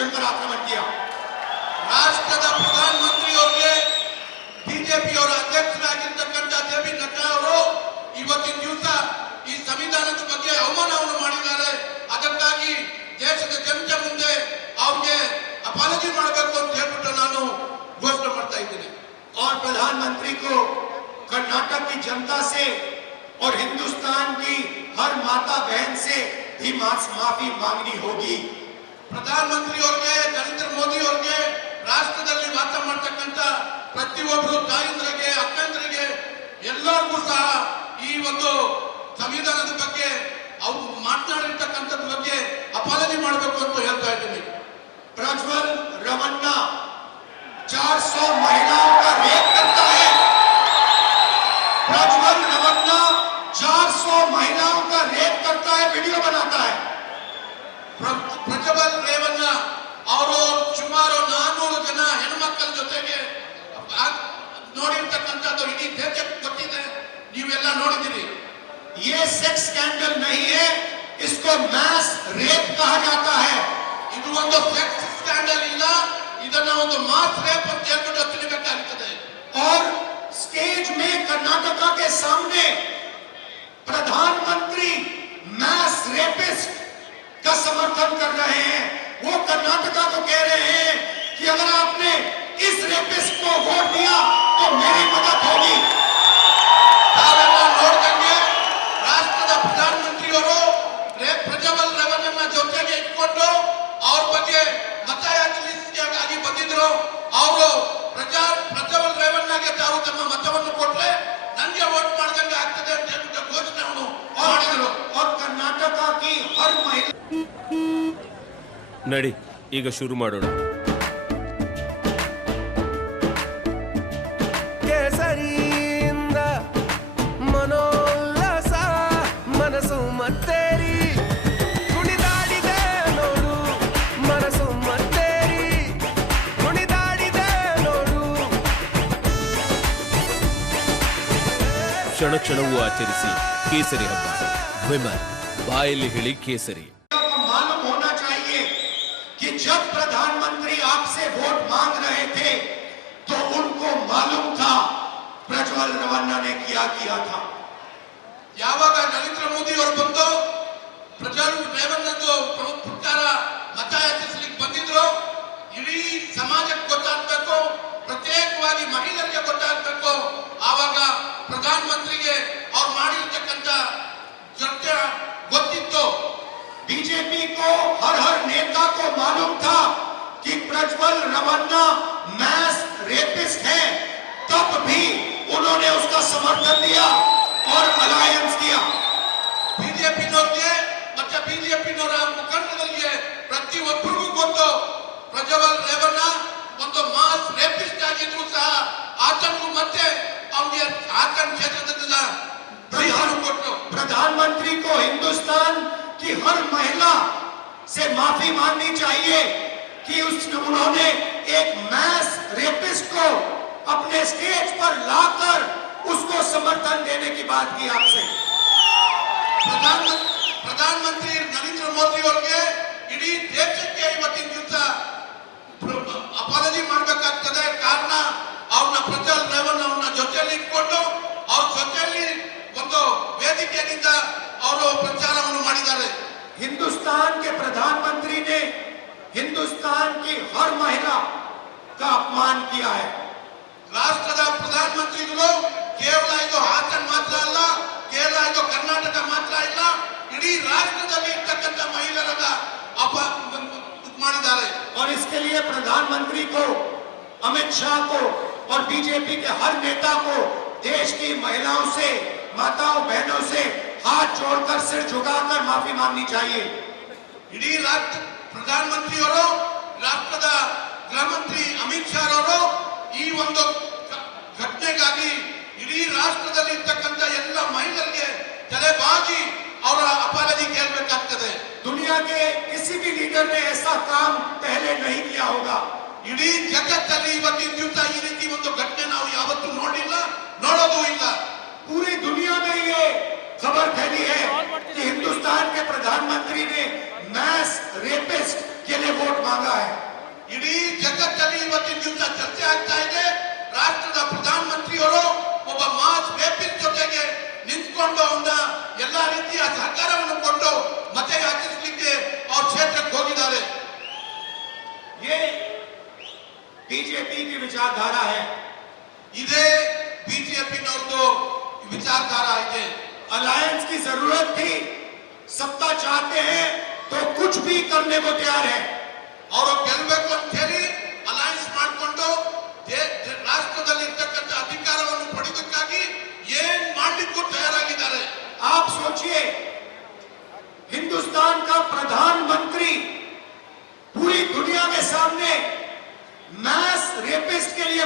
Constitution पर आक्रमण किया। ರಾಷ್ಟ್ರದ ಪ್ರಧಾನಮಂತ್ರಿಯವರಿಗೆ ಬಿಜೆಪಿ ಅವರ ಅಧ್ಯಕ್ಷರಾಗಿರ್ತಕ್ಕಂಥ ಜೆ.ಪಿ. ನಡ್ಡಾ ಅವರು ಇವತ್ತಿನ ದಿವಸ ಈ ಸಂವಿಧಾನದ ಬಗ್ಗೆ ಅವಮಾನವನ್ನು ಮಾಡಿದ್ದಾರೆ. ಅದಕ್ಕಾಗಿ ದೇಶದ ಜನತೆ ಮುಂದೆ ಅವ್ರಿಗೆ ಅಪಾಲಜಿ ಮಾಡಬೇಕು ಅಂತ ಹೇಳ್ಬಿಟ್ಟು ನಾನು ಘೋಷಣೆ ಮಾಡ್ತಾ ಇದ್ದೇನೆ. और प्रधानमंत्री को कर्नाटक की जनता से और हिंदुस्तान की हर माता बहन से भी माफी मांगनी होगी। ಪ್ರಧಾನಮಂತ್ರಿ ಅವರಿಗೆ, ನರೇಂದ್ರ ಮೋದಿ ಅವರಿಗೆ, ರಾಷ್ಟ್ರದಲ್ಲಿ ವಾಸ ಮಾಡತಕ್ಕಂತ ಪ್ರತಿಯೊಬ್ಬರು ತಾಯಂದ್ರಿಗೆ, ಅಕ್ಕಂದ್ರಿಗೆ ಎಲ್ಲರಿಗೂ ಸಹ ಈ ಒಂದು ಸಂವಿಧಾನದ ಬಗ್ಗೆ ಅವರು ಮಾತನಾಡಿರ್ತಕ್ಕಂಥದ್ರ ಬಗ್ಗೆ ಅಪಾಲಜಿ ಮಾಡಬೇಕು ಅಂತ ಹೇಳ್ತಾ ಇದ್ದೀನಿ. प्रज्वल रमन्ना 400 महिलाओं का रेप करता है। प्रज्वल रमन्ना 400 महिलाओं का रेप करता है, वीडियो बनाता है। ಪ್ರಜ್ವಲ್ ರೇವಣ್ಣ ಅವರು ಸುಮಾರು 400 ಜನ ಹೆಣ್ಮಕ್ಕಳ ಜೊತೆಗೆ ನೋಡಿರ್ತಕ್ಕಂಥದ್ದು ಇಡೀ ದೇಶಕ್ಕೆ ಗೊತ್ತಿದೆ, ನೀವೆಲ್ಲ ನೋಡಿದಿರಿ. ये सेक्स स्कैंडल नहीं है, इसको मैस रेप कहा जाता है। ಇದು ಒಂದು ಸೆಕ್ಸ್ ಸ್ಕ್ಯಾಂಡಲ್ ಇಲ್ಲ, ಇದನ್ನ ಒಂದು ಮಾಸ್ ರೇಪ್ ಅಂತ ಹೇಳ್ಬಿಟ್ಟು ತಿಳಿಬೇಕಾಗುತ್ತದೆ. और स्टेज में कर्नाटका के सामने प्रधानमंत्री मैस रेपिस्ट का समर्थन कर रहे हैं। वो कर्नाटका को कह रहे हैं कि अगर आपने इस रेपिस्ट को वोट दिया तो मेरी मदद होगी। ತಾವೆಲ್ಲ ನೋಡ್ದಂಗೆ ರಾಷ್ಟ್ರದ ಪ್ರಧಾನಮಂತ್ರಿಯವರು ಪ್ರಜ್ವಲ್ ರೇವಣ್ಣನ ಜೊತೆಗೆ ಇಟ್ಕೊಂಡು ಅವ್ರ ಬಗ್ಗೆ ಮತಯಾಚನೆಗಾಗಿ ಬಂದಿದ್ರು. ಅವರು ಪ್ರಜ್ವಲ್ ರೇವಣ್ಣಗೆ ತಾವು ತಮ್ಮ ಮತವನ್ನು ಕೊಟ್ರೆ ನನಗೆ ವೋಟ್ ಮಾಡ್ದಂಗೆ ಆಗ್ತದೆ ಅಂತ ಹೇಳ್ಬಿಟ್ಟು ಘೋಷಣೆಯನ್ನು ಮಾಡಿದ್ರು. और कर्नाटका की हर महिला ನಡಿ ಈಗ ಶುರು ಮಾಡೋಣ. ಕೇಸರಿಯಿಂದ ಮನೋಲ್ಲಾಸ ಮನಸ್ಸು ಮತ್ತೇರಿ ಕುಣಿದಾಡಿದೆ ನೋಡು, ಮನಸ್ಸು ಮತ್ತೇರಿ ಕುಣಿದಾಡಿದೆ ನೋಡು. ಕ್ಷಣ ಕ್ಷಣವೂ ಆಚರಿಸಿ ಕೇಸರಿ ಹಬ್ಬ. ವಿಮಲ್ ಬಾಯಲ್ಲಿ ಹೇಳಿ ಕೇಸರಿ. को मालूम होना चाहिए कि जब प्रधानमंत्री आपसे वोट मांग रहे थे तो उनको मालूम था प्रज्वल रमन्ना ने क्या किया था। ಯಾವಾಗ ನರೇಂದ್ರ ಮೋದಿ ಅವರು ಬಂದು ಪ್ರಜ್ವಲ್ ರೇವಣ್ಣದು ಪ್ರಕಾರ ಮತಯಾಚಿಸಲಿಕ್ಕೆ ಬಂದಿದ್ರು, ಇಡೀ ಸಮಾಜಕ್ಕೆ ಗೊತ್ತಾಗಬೇಕು, ಪ್ರತ್ಯೇಕವಾಗಿ ಮಹಿಳೆಯರಿಗೆ ಗೊತ್ತಾಗಬೇಕು. ಆವಾಗ ಪ್ರಧಾನಮಂತ್ರಿಗೆ ಅವ್ರು ಮಾಡಿರ್ತಕ್ಕಂಥ ಚರ್ಚೆ ಗೊತ್ತಿತ್ತು. बीजेपी को हर नेता को मालूम था कि प्रज्वल रमन्ना मैस रेपिस्ट है, तब भी उन्होंने उसका समर्थन दिया और अलायंस किया। ಬಿಜೆಪಿನವ್ರಿಗೆ ಮತ್ತೆ ಬಿಜೆಪಿನವರ ಮುಖಂಡರಿಗೆ ಪ್ರತಿಯೊಬ್ಬರಿಗೂ ಗೊತ್ತು ಪ್ರಜ್ವಲ್ ರೇವಣ್ಣ ಒಂದು ಮಾಸ್ ರೇಪಿಸ್ಟ್ ಆಗಿದ್ರು ಸಹ ಆತನಿಗೂ ಮತ್ತೆ ಅವನಿಗೆ ಆತನ ಕ್ಷೇತ್ರದಿಂದ ಕೊಟ್ಟು प्रधानमंत्री को हिंदुस्तान की हर महिला से माफी मांगनी चाहिए कि उन्होंने एक मैस रेपिस्ट को अपने स्टेज पर लाकर उसको समर्थन देने की बात की आपसे। ಪ್ರಧಾನಮಂತ್ರಿ ನರೇಂದ್ರ ಮೋದಿ ಅವರಿಗೆ ಇಡೀ ದೇಶಕ್ಕೆ ಇವತ್ತಿನ ದಿವಸ ಅಪಾಲಜಿ ಮಾಡಬೇಕಾಗ್ತದೆ. ಕಾರಣ ಅವ್ರನ್ನ ಪ್ರಜ್ವಲ್ ರೇವಣ್ಣ ಅವ್ರನ್ನ ಜೊತೆಯಲ್ಲಿ ಇಟ್ಕೊಂಡು ಅವ್ರ ಜೊತೆಯಲ್ಲಿ ಒಂದು ವೇದಿಕೆಯಿಂದ ಅವರು ಪ್ರಚಾರವನ್ನು ಮಾಡಿದ್ದಾರೆ. हिंदुस्तान के प्रधानमंत्री ने हिंदुस्तान की हर महिला का अपमान किया है। ರಾಷ್ಟ್ರದ ಪ್ರಧಾನಮಂತ್ರಿಗಳು ಕೇವಲ ಇದು ಹಾಸನ್ ಮಾತ್ರ ಅಲ್ಲ, ಕೇವಲ ಇದು ಕರ್ನಾಟಕ ಮಾತ್ರ ಇಲ್ಲ, ಇಡೀ ರಾಷ್ಟ್ರದಲ್ಲಿ ಇರ್ತಕ್ಕಂಥ ಮಹಿಳೆಯರ ಮಾಡಿದ್ದಾರೆ. और इसके लिए प्रधानमंत्री को, अमित शाह को और बीजेपी के हर नेता को देश की महिलाओं से, माताओं बहनों से हाथ जोड़कर सिर झुकाकर माफी मांगनी चाहिए। ಇಡೀ ರಾಷ್ಟ್ರ ಪ್ರಧಾನಮಂತ್ರಿಯವರು, ರಾಷ್ಟ್ರದ ಗೃಹ ಮಂತ್ರಿ ಅಮಿತ್ ಶಾ ಅವರು ಈ ಒಂದು ಘಟನೆಗಾಗಿ ಇಡೀ ರಾಷ್ಟ್ರದಲ್ಲಿ ಇರ್ತಕ್ಕಂಥ ಎಲ್ಲ ಮಹಿಳೆಯರಿಗೆ ತಲೆಬಾಗಿ ಅವರ ಅಪಾಲಜಿ ಕೇಳಬೇಕಾಗ್ತದೆ. दुनिया के किसी भी लीडर ने ऐसा काम पहले नहीं किया होगा। ಇಡೀ ಜಗತ್ತಲ್ಲಿ ಇವತ್ತಿನ ದಿವಸ ಈ ರೀತಿ ಒಂದು ಘಟನೆ ನಾವು ಯಾವತ್ತೂ ನೋಡಿಲ್ಲ, ನೋಡೋದು ಇಲ್ಲ. पूरी दुनिया में ये खबर फैली है कि हिंदुस्तान के प्रधानमंत्री ने मैस रेपिस्ट के लिए वोट मांगा है। अलायंस की जरूरत थी, सत्ता चाहते हैं तो कुछ भी करने को तैयार है। ಅವರು ಗೆಲ್ಲಬೇಕು ಅಂತ ಹೇಳಿ ಅಲೈನ್ಸ್ ಮಾಡಿಕೊಂಡು ರಾಷ್ಟ್ರದಲ್ಲಿ ಇರ್ತಕ್ಕಂಥ ಅಧಿಕಾರವನ್ನು ಪಡೆದಕ್ಕಾಗಿ ಏನ್ ಮಾಡ್ಲಿಕ್ಕೂ ತಯಾರಾಗಿದ್ದಾರೆ. आप सोचिए, हिंदुस्तान का प्रधानमंत्री पूरी दुनिया के सामने मैस रेपिस्ट के लिए